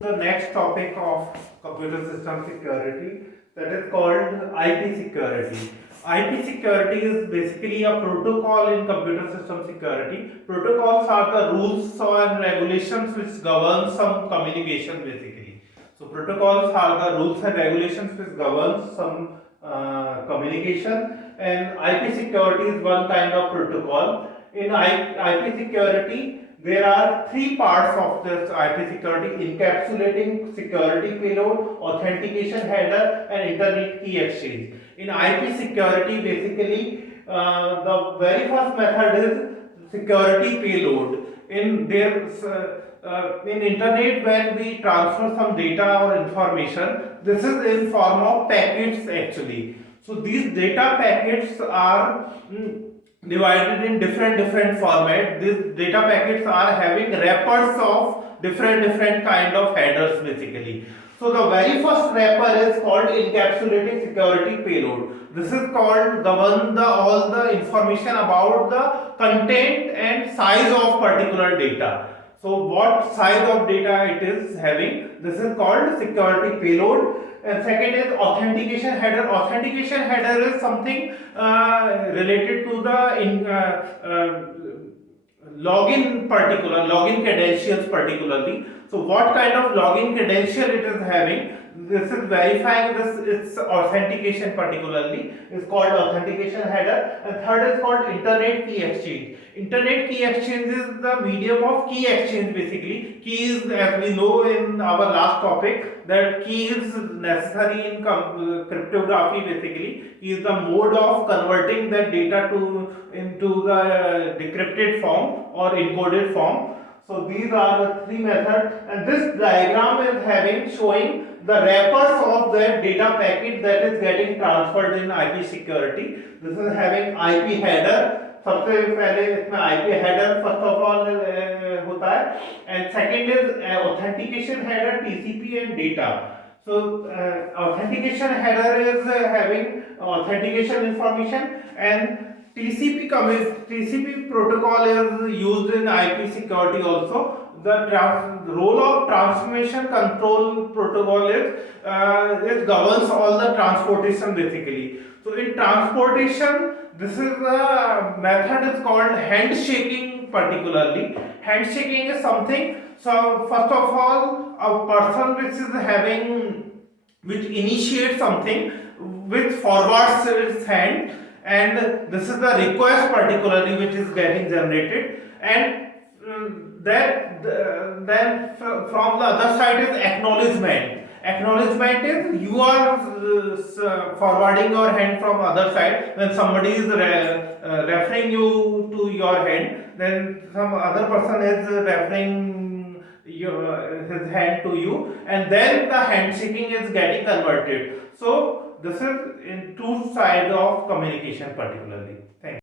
The next topic of computer system security, that is called IP security. IP security is basically a protocol in computer system security. Protocols are the rules and regulations which govern some communication basically. So protocols are the rules and regulations which govern some communication, and IP security is one kind of protocol. In IP security, there are three parts of this IP security: encapsulating security payload, authentication header, and internet key exchange. In IP security, basically, the very first method is security payload. In internet, when we transfer some data or information, this is in form of packets actually. So these data packets are divided in different format. These data packets are having wrappers of different kind of headers basically. So the very first wrapper is called encapsulating security payload. This is called govern the all the information about the content and size of particular data. So what size of data it is having, this is called security payload. And second is authentication header. Authentication header is something related to the login credentials particularly. So what kind of login credential it is having, this is verifying this its authentication particularly is called authentication header. And third is called internet key exchange. Internet key exchange is the medium of key exchange basically. Keys, as we know in our last topic, that key is necessary in cryptography basically. Key is the mode of converting that data into the decrypted form or encoded form. So these are the three methods, and this diagram is having showing the wrappers of that data packet that is getting transferred in IP security. This is having IP header. सबसे पहले इसमें IP header first of all होता है, and second is authentication header, TCP and data. So authentication header is having authentication information, and TCP protocol is used in IP security also. The role of transmission control protocol is it governs all the transportation basically. So in transportation, this is the method is called handshaking particularly. Handshaking is something. So first of all, a person which initiates something, which forwards its hand, and this is the request particularly which is getting generated, and then from the other side is acknowledgement. Acknowledgement is you are forwarding your hand from other side. When somebody is referring you to your hand, then some other person is referring his hand to you, and then the handshaking is getting converted. So this is in two sides of communication particularly. Thank you.